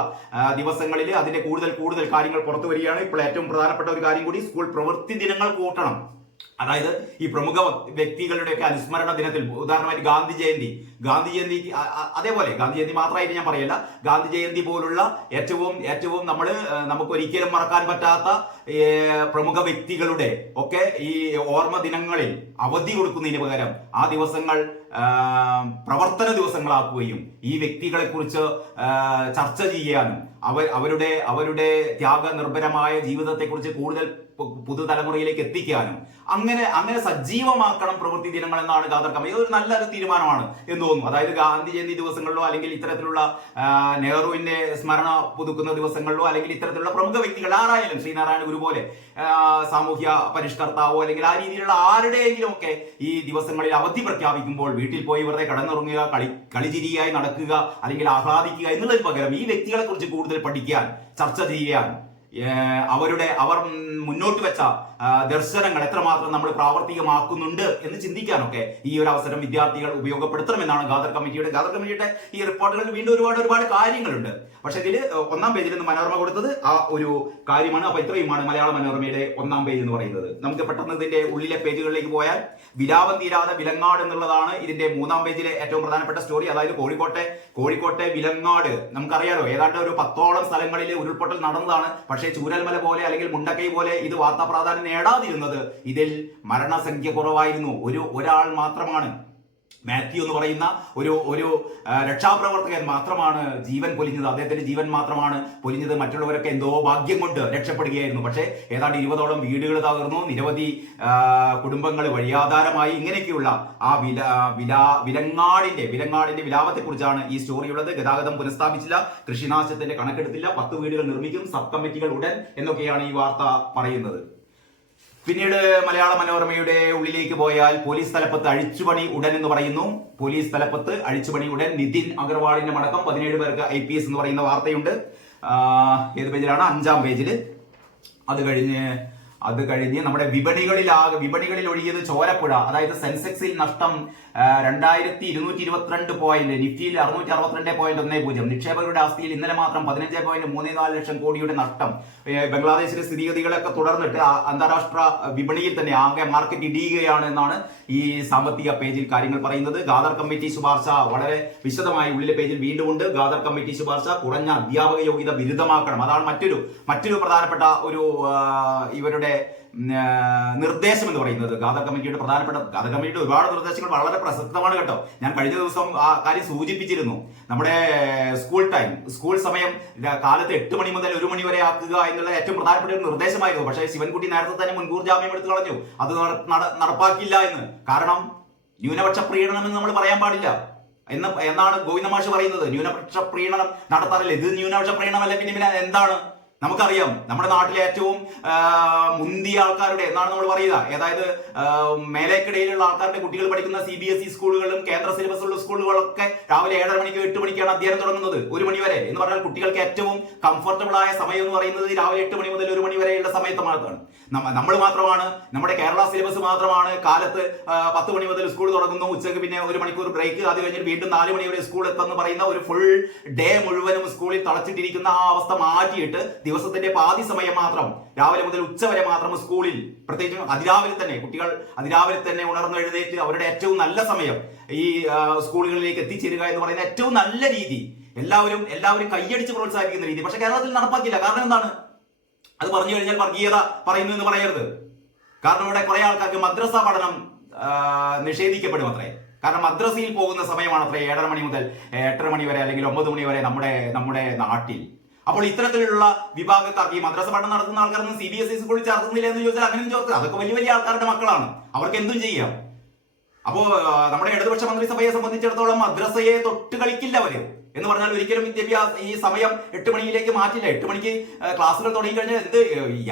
ദിവസങ്ങളിൽ അതിന്റെ കൂടുതൽ കൂടുതൽ കാര്യങ്ങൾ പുറത്തു വരികയാണ്. ഇപ്പോൾ ഏറ്റവും പ്രധാനപ്പെട്ട ഒരു കാര്യം കൂടി സ്കൂൾ പ്രവൃത്തി ദിനങ്ങൾ കൂട്ടണം. അതായത് ഈ പ്രമുഖ വ്യക്തികളുടെയൊക്കെ അനുസ്മരണ ദിനത്തിൽ ഉദാഹരണമായിട്ട് ഗാന്ധി ജയന്തി. ഗാന്ധി ജയന്തി അതേപോലെ ഗാന്ധി ജയന്തി മാത്രമായിട്ട് ഞാൻ പറയല്ല. ഗാന്ധി ജയന്തി പോലുള്ള ഏറ്റവും ഏറ്റവും നമ്മൾ നമുക്ക് ഒരിക്കലും മറക്കാൻ പറ്റാത്ത പ്രമുഖ വ്യക്തികളുടെ ഒക്കെ ഈ ഓർമ്മ ദിനങ്ങളിൽ അവധി കൊടുക്കുന്നതിന് പകരം ആ ദിവസങ്ങൾ പ്രവർത്തന ദിവസങ്ങളാക്കുകയും ഈ വ്യക്തികളെ കുറിച്ച് ചർച്ച ചെയ്യാനും അവ അവരുടെ അവരുടെ ത്യാഗനിർഭരമായ ജീവിതത്തെക്കുറിച്ച് കൂടുതൽ പുതുതലമുറയിലേക്ക് എത്തിക്കാനും അങ്ങനെ അങ്ങനെ സജീവമാക്കണം പ്രവൃത്തി ദിനങ്ങൾ എന്നാണ് ഖാദർ കമ്മിറ്റി ഇതൊരു നല്ലൊരു തീരുമാനമാണ് എന്ന് തോന്നുന്നു. അതായത് ഗാന്ധി ജയന്തി ദിവസങ്ങളിലോ അല്ലെങ്കിൽ ഇത്തരത്തിലുള്ള നെഹ്റുവിന്റെ സ്മരണ പുതുക്കുന്ന ദിവസങ്ങളിലോ അല്ലെങ്കിൽ ഇത്തരത്തിലുള്ള പ്രമുഖ വ്യക്തികൾ ആരായാലും ശ്രീനാരായണ ഗുരു പോലെ സാമൂഹ്യ പരിഷ്കർത്താവോ അല്ലെങ്കിൽ ആ രീതിയിലുള്ള ആരുടെയെങ്കിലും ഒക്കെ ഈ ദിവസങ്ങളിൽ അവധി പ്രഖ്യാപിക്കുമ്പോൾ വീട്ടിൽ പോയി വെറുതെ കടന്നുറങ്ങുക കളി കളിചിരിയായി നടക്കുക അല്ലെങ്കിൽ ആഹ്ലാദിക്കുക എന്നുള്ളതിന് പകരം ഈ വ്യക്തികളെ കുറിച്ച് കൂടുതൽ പഠിക്കാൻ ചർച്ച ചെയ്യാൻ അവരുടെ അവർ മുന്നോട്ട് വെച്ച ദർശനങ്ങൾ എത്രമാത്രം നമ്മൾ പ്രാവർത്തികമാക്കുന്നുണ്ട് എന്ന് ചിന്തിക്കാനൊക്കെ ഈ ഒരു അവസരം വിദ്യാർത്ഥികൾ ഉപയോഗപ്പെടുത്തണമെന്നാണ് ഗാദർ കമ്മിറ്റിയുടെ ഗാദർ കമ്മിറ്റിയുടെ ഈ റിപ്പോർട്ടുകളിൽ വീണ്ടും ഒരുപാട് ഒരുപാട് കാര്യങ്ങളുണ്ട്. പക്ഷെ ഇതിൽ ഒന്നാം പേജിൽ നിന്ന് മനോരമ കൊടുത്തത് ആ ഒരു കാര്യമാണ് അപ്പൊ ഇത്രയുമാണ് മലയാള മനോരമയുടെ ഒന്നാം പേജ് എന്ന് പറയുന്നത്. നമുക്ക് പെട്ടെന്ന് ഇതിന്റെ ഉള്ളിലെ പേജുകളിലേക്ക് പോയാൽ വിലാപം തീരാതെ വിലങ്ങാട് എന്നുള്ളതാണ് ഇതിന്റെ മൂന്നാം പേജിലെ ഏറ്റവും പ്രധാനപ്പെട്ട സ്റ്റോറി. അതായത് കോഴിക്കോട്ടെ കോഴിക്കോട്ടെ വിലങ്ങാട്. നമുക്കറിയാലോ ഏതാണ്ട് ഒരു പത്തോളം സ്ഥലങ്ങളിൽ ഉരുൾപൊട്ടൽ നടന്നതാണ്. പക്ഷേ ചൂരൽമല പോലെ അല്ലെങ്കിൽ മുണ്ടക്കൈ പോലെ ഇത് വാർത്താ പ്രാധാന്യം നേടാതിരുന്നത്. ഇതിൽ മരണസംഖ്യ കുറവായിരുന്നു. ഒരു ഒരാൾ മാത്രമാണ്. മാത്യു എന്ന് പറയുന്ന ഒരു ഒരു രക്ഷാപ്രവർത്തകൻ മാത്രമാണ് ജീവൻ പൊലിഞ്ഞത്. അദ്ദേഹത്തിന്റെ ജീവൻ മാത്രമാണ് പൊലിഞ്ഞത്. മറ്റുള്ളവരൊക്കെ എന്തോ ഭാഗ്യം കൊണ്ട് രക്ഷപ്പെടുകയായിരുന്നു. പക്ഷേ ഏതാണ്ട് ഇരുപതോളം വീടുകൾ തകർന്നു. നിരവധി കുടുംബങ്ങൾ വഴിയാധാരമായി. ഇങ്ങനെയൊക്കെയുള്ള ആ വില വില വിലങ്ങാടിന്റെ വിലങ്ങാടിന്റെ വിലാപത്തെ കുറിച്ചാണ് ഈ സ്റ്റോറി ഉള്ളത്. ഗതാഗതം പുനഃസ്ഥാപിച്ചില്ല. കൃഷിനാശത്തിന്റെ കണക്കെടുത്തില്ല. പത്ത് വീടുകൾ നിർമ്മിക്കും. സബ് കമ്മിറ്റികൾ ഉടൻ എന്നൊക്കെയാണ് ഈ വാർത്ത പറയുന്നത്. പിന്നീട് മലയാള മനോരമയുടെ ഉള്ളിലേക്ക് പോയാൽ പോലീസ് തലപ്പത്ത് അഴിച്ചുപണി ഉടൻ എന്ന് പറയുന്നു. പോലീസ് തലപ്പത്ത് അഴിച്ചുപണി ഉടൻ നിതിൻ അഗർവാളിന്റെ മടക്കം. പതിനേഴ് പേർക്ക് ഐ പി എസ് എന്ന് പറയുന്ന വാർത്തയുണ്ട്. ഏത് പേജിലാണ്? അഞ്ചാം പേജിൽ അത് കഴിഞ്ഞ് അത് കഴിഞ്ഞ് നമ്മുടെ വിപണികളിലാകെ വിപണികളിൽ ഒഴുകിയത് ചോരപ്പുഴ അതായത് സെൻസെക്സിൽ നഷ്ടം രണ്ടായിരത്തി ഇരുന്നൂറ്റി ഇരുപത്തിരണ്ട് പോയിന്റ് നിഫ്റ്റിയിൽ അറുന്നൂറ്റി അറുപത്തിരണ്ട് പോയിന്റ് ഒന്നേ പൂജ്യം. നിക്ഷേപകരുടെ ആസ്തിയിൽ ഇന്നലെ മാത്രം പതിനഞ്ച് പോയിന്റ് മൂന്ന് നാല് ലക്ഷം കോടിയുടെ നഷ്ടം. ബംഗ്ലാദേശിലെ സ്ഥിതിഗതികളൊക്കെ തുടർന്നിട്ട് അന്താരാഷ്ട്ര വിപണിയിൽ തന്നെ ആകെ മാർക്കറ്റ് ഇടിയുകയാണ് എന്നാണ് ഈ സാമ്പത്തിക പേജിൽ കാര്യങ്ങൾ പറയുന്നത്. ഗാദർ കമ്മിറ്റി ശുപാർശ വളരെ വിശദമായി ഉള്ളിലെ പേജിൽ വീണ്ടും ഉണ്ട്. ഗാദർ കമ്മിറ്റി ശുപാർശ കുറഞ്ഞ അധ്യാപക യോഗ്യത വിരുദ്ധമാക്കണം അതാണ് മറ്റൊരു മറ്റൊരു പ്രധാനപ്പെട്ട ഒരു ഇവരുടെ നിർദ്ദേശം എന്ന് പറയുന്നത്. ഗാഥ കമ്മിറ്റിയുടെ പ്രധാനപ്പെട്ട ഗാഥ കമ്മിറ്റിയുടെ ഒരുപാട് നിർദ്ദേശങ്ങൾ വളരെ പ്രസക്തമാണ് കേട്ടോ. ഞാൻ കഴിഞ്ഞ ദിവസം ആ കാര്യം സൂചിപ്പിച്ചിരുന്നു. നമ്മുടെ സ്കൂൾ ടൈം സ്കൂൾ സമയം കാലത്ത് എട്ട് മണി മുതൽ ഒരു മണി വരെ ആക്കുക എന്നുള്ള ഏറ്റവും പ്രധാനപ്പെട്ട ഒരു നിർദ്ദേശമായിരുന്നു. പക്ഷേ ശിവൻകുട്ടി നേരത്തെ തന്നെ മുൻകൂർ ജാമ്യം എടുത്തു കളഞ്ഞു. അത് നട- നട- നടപ്പാക്കില്ല എന്ന്. കാരണം ന്യൂനപക്ഷ പ്രീണനം എന്ന് നമ്മൾ പറയാൻ പാടില്ല. എന്ന് എന്നാണ് ഗോവിന്ദ മാഷ് പറയുന്നത്. ന്യൂനപക്ഷ പ്രീണനം നടത്താറില്ല. ഇത് ന്യൂനപക്ഷ പ്രീണനമല്ല. പിന്നെ എന്താണ്? നമുക്കറിയാം നമ്മുടെ നാട്ടിലെ ഏറ്റവും മുന്തി മുന്തിയ ആൾക്കാരുടെ എന്നാണ് നമ്മൾ പറയുക അതായത് മേലേക്കിടയിലുള്ള ആൾക്കാരുടെ കുട്ടികൾ പഠിക്കുന്ന സി ബി എസ് ഇ സ്കൂളുകളിലും കേന്ദ്ര സിലബസ് ഉള്ള സ്കൂളുകളൊക്കെ രാവിലെ ഏഴര മണിക്ക് എട്ട് മണിക്കാണ് അധ്യയനം തുടങ്ങുന്നത് ഒരു മണി വരെ. എന്ന് പറഞ്ഞാൽ കുട്ടികൾക്ക് ഏറ്റവും കംഫർട്ടബിൾ ആയ സമയം എന്ന് പറയുന്നത് രാവിലെ എട്ട് മണി മുതൽ ഒരു മണി വരെയുള്ള സമയത്ത് മാത്രമാണ്. നമ്മൾ മാത്രമാണ് നമ്മുടെ കേരള സിലബസ് മാത്രമാണ് കാലത്ത് പത്ത് മണി മുതൽ സ്കൂൾ തുടങ്ങുന്നു ഉച്ചയ്ക്ക് പിന്നെ ഒരു മണിക്കൂർ ബ്രേക്ക് അത് കഴിഞ്ഞിട്ട് വീണ്ടും നാല് മണി വരെ സ്കൂൾ എത്തുന്ന പറയുന്ന ഒരു ഫുൾ ഡേ മുഴുവനും സ്കൂളിൽ തളച്ചിട്ടിരിക്കുന്ന ആ അവസ്ഥ മാറ്റിയിട്ട് ദിവസത്തിന്റെ പാതി സമയം മാത്രം രാവിലെ മുതൽ ഉച്ച വരെ മാത്രം സ്കൂളിൽ പ്രത്യേകിച്ചും അതിരാവിലെ തന്നെ കുട്ടികൾ അതിരാവിലെ തന്നെ ഉണർന്നു എഴുന്നേറ്റ് അവരുടെ ഏറ്റവും നല്ല സമയം ഈ സ്കൂളുകളിലേക്ക് എത്തിച്ചേരുക എന്ന് പറയുന്ന ഏറ്റവും നല്ല രീതി. എല്ലാവരും എല്ലാവരും കൈയടിച്ച് പ്രോത്സാഹിപ്പിക്കുന്ന രീതി. പക്ഷെ കേരളത്തിൽ നടപ്പാക്കില്ല കാരണം എന്താണ്? അത് പറഞ്ഞു കഴിഞ്ഞാൽ വർഗീയത പറയുന്നു എന്ന് പറയരുത്. കാരണം ഇവിടെ കുറെ ആൾക്കാർക്ക് മദ്രസ പഠനം നിഷേധിക്കപ്പെടും അത്രേ. കാരണം മദ്രസയിൽ പോകുന്ന സമയമാണ് അത്രേ ഏഴര മണി മുതൽ എട്ടര മണി വരെ അല്ലെങ്കിൽ ഒമ്പത് മണി വരെ നമ്മുടെ നമ്മുടെ നാട്ടിൽ. അപ്പോൾ ഇത്തരത്തിലുള്ള വിഭാഗക്കാർക്ക് ഈ മദ്രസ പഠനം നടത്തുന്ന ആൾക്കാരൊന്നും സി ബി എസ് ഇ സ്കൂളിൽ ചേർത്തുന്നില്ല എന്ന് ചോദിച്ചാൽ അങ്ങനെ ചോദിച്ചത് അതൊക്കെ വലിയ വലിയ ആൾക്കാരുടെ മക്കളാണ്. അവർക്ക് എന്തും ചെയ്യാം. അപ്പോ ആ, നമ്മുടെ ഇടതുപക്ഷ മന്ത്രിസഭയെ സംബന്ധിച്ചിടത്തോളം മദ്രസയെ തൊട്ട് കളിക്കില്ല അവർ. എന്ന് പറഞ്ഞാൽ ഒരിക്കലും വിദ്യാഭ്യാസ ഈ സമയം എട്ട് മണിയിലേക്ക് മാറ്റില്ല. എട്ട് മണിക്ക് ക്ലാസ്സുകൾ തുടങ്ങി കഴിഞ്ഞാൽ എന്ത്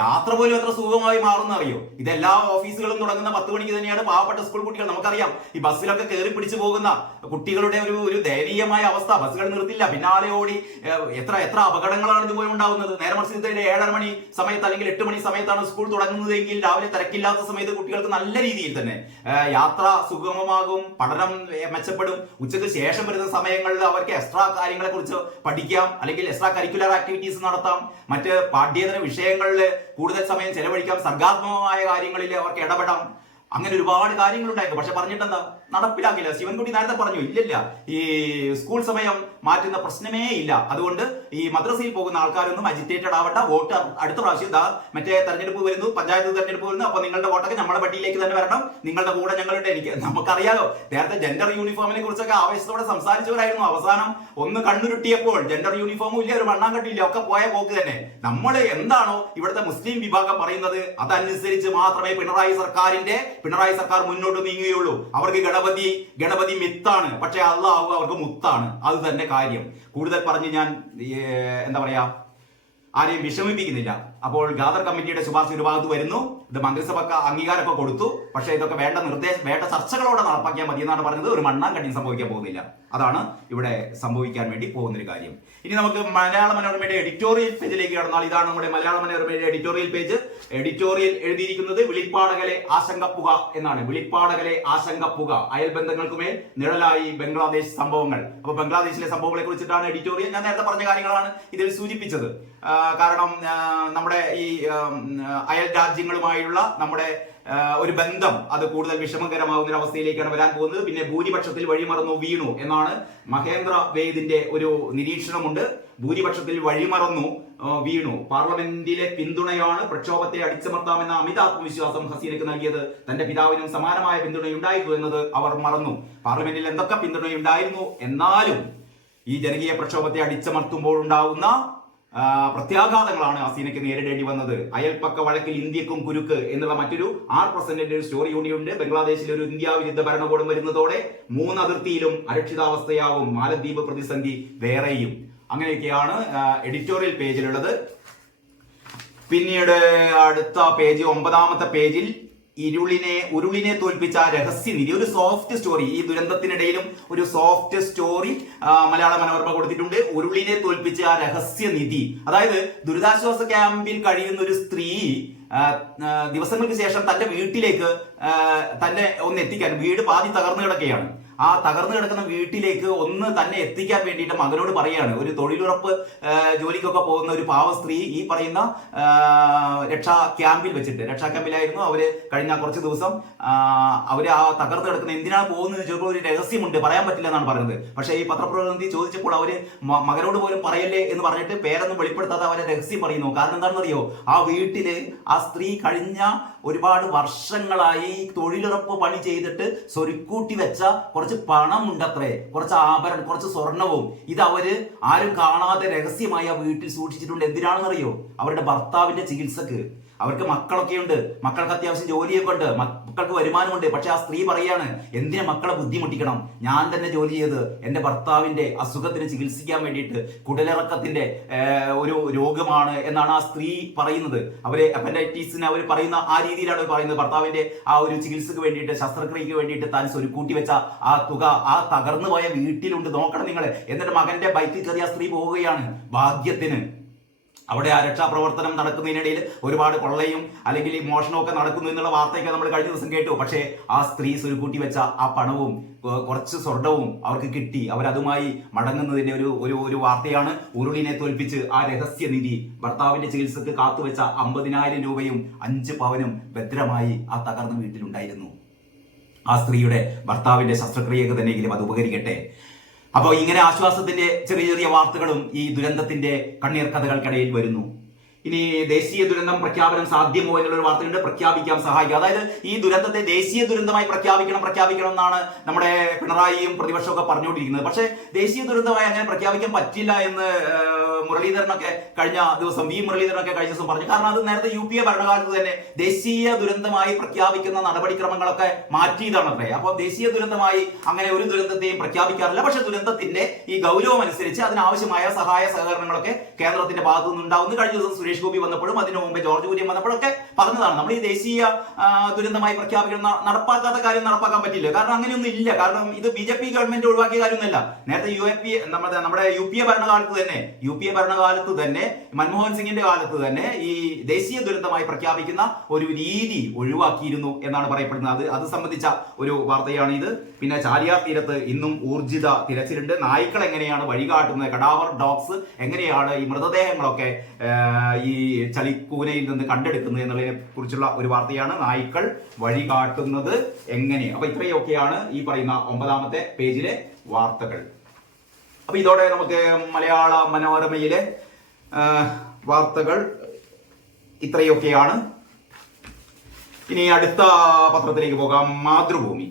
യാത്ര പോലും എത്ര സുഖമായി മാറുന്ന അറിയോ? ഇതെല്ലാ ഓഫീസുകളും തുടങ്ങുന്ന പത്ത് മണിക്ക് തന്നെയാണ് പാവപ്പെട്ട സ്കൂൾ കുട്ടികൾ. നമുക്കറിയാം ഈ ബസ്സിലൊക്കെ കയറി പിടിച്ചു പോകുന്ന കുട്ടികളുടെ ഒരു ഒരു ദയനീയമായ അവസ്ഥ. ബസ്സുകൾ നിർത്തില്ല. പിന്നാലെ ഓടി എത്ര എത്ര അപകടങ്ങളാണ് ഇതുപോലെ ഉണ്ടാകുന്നത്. നേരെ മറിച്ച് ഇതിന്റെ ഏഴര മണി സമയത്ത് അല്ലെങ്കിൽ എട്ട് മണി സമയത്താണ് സ്കൂൾ തുടങ്ങുന്നതെങ്കിൽ രാവിലെ തിരക്കില്ലാത്ത സമയത്ത് കുട്ടികൾക്ക് നല്ല രീതിയിൽ തന്നെ യാത്ര സുഗമമാകും. പഠനം മെച്ചപ്പെടും. ഉച്ചയ്ക്ക് ശേഷം വരുന്ന സമയങ്ങളിൽ അവർക്ക് എക്സ്ട്രാ കാര്യങ്ങളെ കുറിച്ച് പഠിക്കാം അല്ലെങ്കിൽ എക്സ്ട്രാ കരിക്കുലർ ആക്ടിവിറ്റീസ് നടത്താം മറ്റ് പാഠ്യേതര വിഷയങ്ങളിൽ കൂടുതൽ സമയം ചെലവഴിക്കാം സർഗാത്മകമായ കാര്യങ്ങളിൽ അവർക്ക് ഇടപെടാം. അങ്ങനെ ഒരുപാട് കാര്യങ്ങളുണ്ടായിരുന്നു. പക്ഷെ പറഞ്ഞിട്ട് എന്താ നടപ്പിലാക്കില്ല. ശിവൻകുട്ടി നേരത്തെ പറഞ്ഞു ഇല്ലില്ല ഈ സ്കൂൾ സമയം മാറ്റുന്ന പ്രശ്നമേ ഇല്ല. അതുകൊണ്ട് ഈ മദ്രസയിൽ പോകുന്ന ആൾക്കാരൊന്നും അജിറ്റേറ്റഡ് ആവണ്ട. വോട്ട് അടുത്ത പ്രാവശ്യം ഇതാ മറ്റേ തെരഞ്ഞെടുപ്പ് വരുന്നു പഞ്ചായത്ത് തെരഞ്ഞെടുപ്പ് വരുന്നു അപ്പൊ നിങ്ങളുടെ വോട്ടൊക്കെ നമ്മുടെ പട്ടിയിലേക്ക് തന്നെ വരണം. നിങ്ങളുടെ കൂടെ ഞങ്ങളുടെ എനിക്ക് നമുക്കറിയാലോ നേരത്തെ ജെൻഡർ യൂണിഫോമിനെ കുറിച്ചൊക്കെ ആവേശത്തോടെ സംസാരിച്ചവരായിരുന്നു. അവസാനം ഒന്ന് കണ്ണുരുട്ടിയപ്പോൾ ജെൻഡർ യൂണിഫോമും ഇല്ല ഒരു മണ്ണാങ്കട്ടില്ല ഒക്കെ പോയ പോക്ക് തന്നെ. നമ്മൾ എന്താണോ ഇവിടുത്തെ മുസ്ലിം വിഭാഗം പറയുന്നത്? അതനുസരിച്ച് മാത്രമേ പിണറായി സർക്കാരിന്റെ പിണറായി സർക്കാർ മുന്നോട്ട് നീങ്ങുകയുള്ളൂ. അവർക്ക് ഗണപതി ഗണപതി മിത്താണ്. പക്ഷെ അള്ളാഹു അവർക്ക് മുത്താണ്. അത് തന്നെ കാര്യം. കൂടുതൽ പറഞ്ഞ് ഞാൻ എന്താ പറയാ ആരെയും വിഷമിപ്പിക്കുന്നില്ല. അപ്പോൾ ഗാദർ കമ്മിറ്റിയുടെ ശുപാർശ ഒരു ഭാഗത്ത് വരുന്നു. ഇത് മന്ത്രിസഭക്ക് അംഗീകാരമൊക്കെ കൊടുത്തു. പക്ഷേ ഇതൊക്കെ വേണ്ട നിർദ്ദേശ വേണ്ട ചർച്ചകളോടെ നടപ്പാക്കിയാൽ മതി എന്നാണ് പറഞ്ഞത്. ഒരു മണ്ണാങ്കട്ടിയും സംഭവിക്കാൻ പോകുന്നില്ല. അതാണ് ഇവിടെ സംഭവിക്കാൻ വേണ്ടി പോകുന്ന ഒരു കാര്യം. ഇനി നമുക്ക് മലയാള മനോരമയുടെ എഡിറ്റോറിയൽ പേജിലേക്ക് കടന്നാൽ ഇതാണ് നമ്മുടെ മലയാള മനോരമയുടെ എഡിറ്റോറിയൽ പേജ് എഡിറ്റോറിയൽ എഴുതിയിരിക്കുന്നത് വിളിപ്പാടകലെ ആശങ്കപ്പുക എന്നാണ്. വിളിപ്പാടകലെ ആശങ്കപ്പുക. അയൽബന്ധങ്ങൾക്കുമേൽ നിഴലായി ബംഗ്ലാദേശ് സംഭവങ്ങൾ. അപ്പൊ ബംഗ്ലാദേശിലെ സംഭവങ്ങളെ കുറിച്ചിട്ടാണ് എഡിറ്റോറിയൽ ഞാൻ നേരത്തെ പറഞ്ഞ കാര്യങ്ങളാണ് ഇതിൽ സൂചിപ്പിച്ചത്. കാരണം നമ്മുടെ ഈ അയൽ അയൽ രാജ്യങ്ങളുമായുള്ള നമ്മുടെ ഒരു ബന്ധം അത് കൂടുതൽ വിഷമകരമാകുന്ന ഒരു അവസ്ഥയിലേക്കാണ് വരാൻ പോകുന്നത്. പിന്നെ ഭൂരിപക്ഷത്തിൽ വഴിമറന്നു വീണു എന്നാണ് മഹേന്ദ്ര വേദിന്റെ ഒരു നിരീക്ഷണമുണ്ട്. ഭൂരിപക്ഷത്തിൽ വഴിമറന്നു വീണു. പാർലമെന്റിലെ പിന്തുണയാണ് പ്രക്ഷോഭത്തെ അടിച്ചമർത്താമെന്ന അമിത ആത്മവിശ്വാസം ഹസീനയ്ക്ക് നൽകിയത്. തന്റെ പിതാവിനും സമാനമായ പിന്തുണയുണ്ടായിരുന്നു എന്നത് അവർ മറന്നു. പാർലമെന്റിൽ എന്തൊക്കെ പിന്തുണയുണ്ടായിരുന്നു? എന്നാലും ഈ ജനകീയ പ്രക്ഷോഭത്തെ അടിച്ചമർത്തുമ്പോൾ ഉണ്ടാവുന്ന ആ, പ്രത്യാഘാതങ്ങളാണ് ഹസീനയ്ക്ക് നേരിടേണ്ടി വന്നത്. അയൽപ്പക്ക വഴക്കിൽ ഇന്ത്യക്കും കുരുക്ക് എന്നുള്ള മറ്റൊരു ആർ പ്രസിഡന്റിന്റെ സ്റ്റോറി കൂടിയുണ്ട്. ബംഗ്ലാദേശിൽ ഒരു ഇന്ത്യ വിരുദ്ധ ഭരണകൂടം വരുന്നതോടെ മൂന്ന് അതിർത്തിയിലും അരക്ഷിതാവസ്ഥയാവും മാലദ്വീപ് പ്രതിസന്ധി വേറെയും. അങ്ങനെയൊക്കെയാണ് എഡിറ്റോറിയൽ പേജിലുള്ളത് പിന്നീട് അടുത്ത പേജ് ഒമ്പതാമത്തെ പേജിൽ ഇരുളിനെ ഉരുളിനെ തോൽപ്പിച്ച രഹസ്യനിധി ഒരു സോഫ്റ്റ് സ്റ്റോറി ഈ ദുരന്തത്തിനിടയിലും ഒരു സോഫ്റ്റ് സ്റ്റോറി മലയാള മനോരമ കൊടുത്തിട്ടുണ്ട്. ഉരുളിനെ തോൽപ്പിച്ച രഹസ്യനിധി. അതായത് ദുരിതാശ്വാസ ക്യാമ്പിൽ കഴിയുന്ന ഒരു സ്ത്രീ ദിവസങ്ങൾക്ക് ശേഷം തന്റെ വീട്ടിലേക്ക് തന്നെ ഒന്ന് എത്തിക്കാൻ വീട് പാതി തകർന്നു കിടക്കുകയാണ്. ആ തകർന്നു കിടക്കുന്ന വീട്ടിലേക്ക് ഒന്ന് തന്നെ എത്തിക്കാൻ വേണ്ടിയിട്ട് മകനോട് പറയാണ് ഒരു തൊഴിലുറപ്പ് ജോലിക്കൊക്കെ പോകുന്ന ഒരു പാവ സ്ത്രീ ഈ പറയുന്ന രക്ഷാ ക്യാമ്പിൽ വെച്ചിട്ട്. രക്ഷാ ക്യാമ്പിലായിരുന്നു അവർ കഴിഞ്ഞ കുറച്ച് ദിവസം. അവർ ആ തകർന്നു കിടക്കുന്ന എന്തിനാണ് പോകുന്നത് ചോദിച്ചപ്പോൾ ഒരു രഹസ്യമുണ്ട്. പറയാൻ പറ്റില്ല എന്നാണ് പറയുന്നത്. പക്ഷേ ഈ പത്രപ്രതിനിധി ചോദിച്ചപ്പോൾ അവർ മകനോട് പോലും പറയല്ലേ എന്ന് പറഞ്ഞിട്ട് പേരൊന്നും വെളിപ്പെടുത്താതെ അവരെ രഹസ്യം പറയുന്നു. കാരണം എന്താണെന്നറിയോ? ആ വീട്ടിൽ ആ സ്ത്രീ കഴിഞ്ഞ ഒരുപാട് വർഷങ്ങളായി തൊഴിലുറപ്പ് പണി ചെയ്തിട്ട് സ്വരുക്കൂട്ടി വെച്ച കുറച്ച് പണം ഉണ്ടത്രേ കുറച്ച് ആഭരണം കുറച്ച് സ്വർണവും. ഇത് അവർ ആരും കാണാതെ രഹസ്യമായി ആ വീട്ടിൽ സൂക്ഷിച്ചിട്ടുണ്ട്. എന്തിനാണെന്നറിയോ? അവരുടെ ഭർത്താവിന്റെ ചികിത്സക്ക്. അവർക്ക് മക്കളൊക്കെ ഉണ്ട് മക്കൾക്ക് അത്യാവശ്യം ജോലിയൊക്കെ ഉണ്ട്. മക്കൾക്ക് വരുമാനമുണ്ട്. പക്ഷെ ആ സ്ത്രീ പറയാണ് എന്തിനെ മക്കളെ ബുദ്ധിമുട്ടിക്കണം? ഞാൻ തന്നെ ജോലി ചെയ്ത് എന്റെ ഭർത്താവിന്റെ അസുഖത്തിന് ചികിത്സിക്കാൻ വേണ്ടിയിട്ട് കുടലിറക്കത്തിന്റെ ഒരു രോഗമാണ് എന്നാണ് ആ സ്ത്രീ പറയുന്നത്. അവരെ അപ്പൻഡൈറ്റീസിന് അവർ പറയുന്ന ആ രീതിയിലാണ് പറയുന്നത്. ഭർത്താവിന്റെ ആ ഒരു ചികിത്സക്ക് വേണ്ടിയിട്ട് ശസ്ത്രക്രിയക്ക് വേണ്ടിയിട്ട് താൻ സ്വരുക്കൂട്ടി വെച്ച ആ തുക ആ തകർന്നു പോയ വീട്ടിലുണ്ട്. നോക്കണം നിങ്ങൾ എന്നിട്ട് മകന്റെ ബൈക്കിൽ കയറി ആ സ്ത്രീ പോവുകയാണ്. ഭാഗ്യത്തിന്. അവിടെ ആ രക്ഷാപ്രവർത്തനം നടക്കുന്നതിനിടയിൽ ഒരുപാട് കൊള്ളയും അല്ലെങ്കിൽ ഈ മോഷണമൊക്കെ നടക്കുന്നു എന്നുള്ള വാർത്തയൊക്കെ നമ്മൾ കഴിഞ്ഞ ദിവസം കേട്ടു. പക്ഷേ ആ സ്ത്രീ സ്വരുക്കൂട്ടി വെച്ച ആ പണവും കുറച്ച് സ്വർണവും അവർക്ക് കിട്ടി. അവരതുമായി മടങ്ങുന്നതിന്റെ ഒരു ഒരു ഒരു വാർത്തയാണ് ഉരുളിനെ തോൽപ്പിച്ച് ആ രഹസ്യനിധി ഭർത്താവിന്റെ ചികിത്സക്ക് കാത്തുവെച്ച അമ്പതിനായിരം രൂപയും അഞ്ച് പവനും ഭദ്രമായി ആ തകർന്ന വീട്ടിലുണ്ടായിരുന്നു. ആ സ്ത്രീയുടെ ഭർത്താവിന്റെ ശസ്ത്രക്രിയക്ക് തന്നെയെങ്കിലും അത് ഉപകരിക്കട്ടെ. അപ്പോൾ ഇങ്ങനെ ആശ്വാസത്തിന്റെ ചെറിയ ചെറിയ വാർത്തകളും ഈ ദുരന്തത്തിന്റെ കണ്ണീർ കഥകൾക്കിടയിൽ വരുന്നു. ഇനി ദേശീയ ദുരന്തം പ്രഖ്യാപനം സാധ്യമോ എന്നുള്ളൊരു വാർത്തയുണ്ട്. പ്രഖ്യാപിക്കാൻ സഹായിക്കും. അതായത് ഈ ദുരന്തത്തെ ദേശീയ ദുരന്തമായി പ്രഖ്യാപിക്കണം പ്രഖ്യാപിക്കണം എന്നാണ് നമ്മുടെ പിണറായിയും പ്രതിപക്ഷമൊക്കെ പറഞ്ഞുകൊണ്ടിരിക്കുന്നത്. പക്ഷേ ദേശീയ ദുരന്തമായി അങ്ങനെ പ്രഖ്യാപിക്കാൻ പറ്റില്ല എന്ന് മുരളീധരനൊക്കെ കഴിഞ്ഞ ദിവസം വി മുരളീധരനൊക്കെ കഴിഞ്ഞ ദിവസം പറഞ്ഞു. കാരണം അത് നേരത്തെ യു പി എ ഭരണകാലത്ത് തന്നെ ദേശീയ ദുരന്തമായി പ്രഖ്യാപിക്കുന്ന നടപടിക്രമങ്ങളൊക്കെ മാറ്റിയതാണ് അത്രേ. അപ്പോൾ ദേശീയ ദുരന്തമായി അങ്ങനെ ഒരു ദുരന്തത്തെയും പ്രഖ്യാപിക്കാറില്ല. പക്ഷെ ദുരന്തത്തിന്റെ ഈ ഗൗരവം അനുസരിച്ച് അതിനാവശ്യമായ സഹായ സഹകരണങ്ങളൊക്കെ കേന്ദ്രത്തിന്റെ ഭാഗത്തു നിന്നുണ്ടാവുന്നു കഴിഞ്ഞ ദിവസം സുരേഷ് ഗോപി വന്നപ്പോഴും അതിനു മുമ്പ് ജോർജ് കുര്യൻ വന്നപ്പോഴൊക്കെ പറഞ്ഞതാണ്. നമ്മൾ ഈ ദേശീയ ദുരന്തമായി പ്രഖ്യാപിക്കണം നടപ്പാക്കാത്ത കാര്യം നടപ്പാക്കാൻ പറ്റില്ല. കാരണം അങ്ങനെയൊന്നും ഇല്ല. കാരണം ഇത് ബി ജെ പി ഗവൺമെന്റ് ഒഴിവാക്കിയ കാര്യമൊന്നുമല്ല. നേരത്തെ യു എ പി നമ്മുടെ നമ്മുടെ യു പി എ ഭരണകാലത്ത് തന്നെ യു പി എ ഭരണകാലത്ത് തന്നെ മൻമോഹൻ സിംഗിന്റെ കാലത്ത് തന്നെ ഈ ദേശീയ ദുരന്തമായി പ്രഖ്യാപിക്കുന്ന ഒരു രീതി ഒഴിവാക്കിയിരുന്നു എന്നാണ് പറയപ്പെടുന്നത്. അത് അത് സംബന്ധിച്ച ഒരു വാർത്തയാണ് ഇത് പിന്നെ ചാലിയാർ തീരത്ത് ഇന്നും ഊർജിത തിരച്ചിലുണ്ട്. നായ്ക്കൾ എങ്ങനെയാണ് വഴികാട്ടുന്നത്? കടാവർ ഡോഗ്സ് എങ്ങനെയാണ് ഈ മൃതദേഹങ്ങളൊക്കെ ഈ ചളിക്കൂനയിൽ നിന്ന് കണ്ടെടുക്കുന്നത് എന്നുള്ളതിനെ കുറിച്ചുള്ള ഒരു വാർത്തയാണ് നായ്ക്കൾ വഴി കാട്ടുന്നത് എങ്ങനെ? അപ്പൊ ഇത്രയൊക്കെയാണ് ഈ പറയുന്ന ഒമ്പതാമത്തെ പേജിലെ വാർത്തകൾ. അപ്പൊ ഇതോടെ നമുക്ക് മലയാള മനോരമയിലെ വാർത്തകൾ ഇത്രയൊക്കെയാണ്. ഇനി അടുത്ത പത്രത്തിലേക്ക് പോകാം. മാതൃഭൂമി.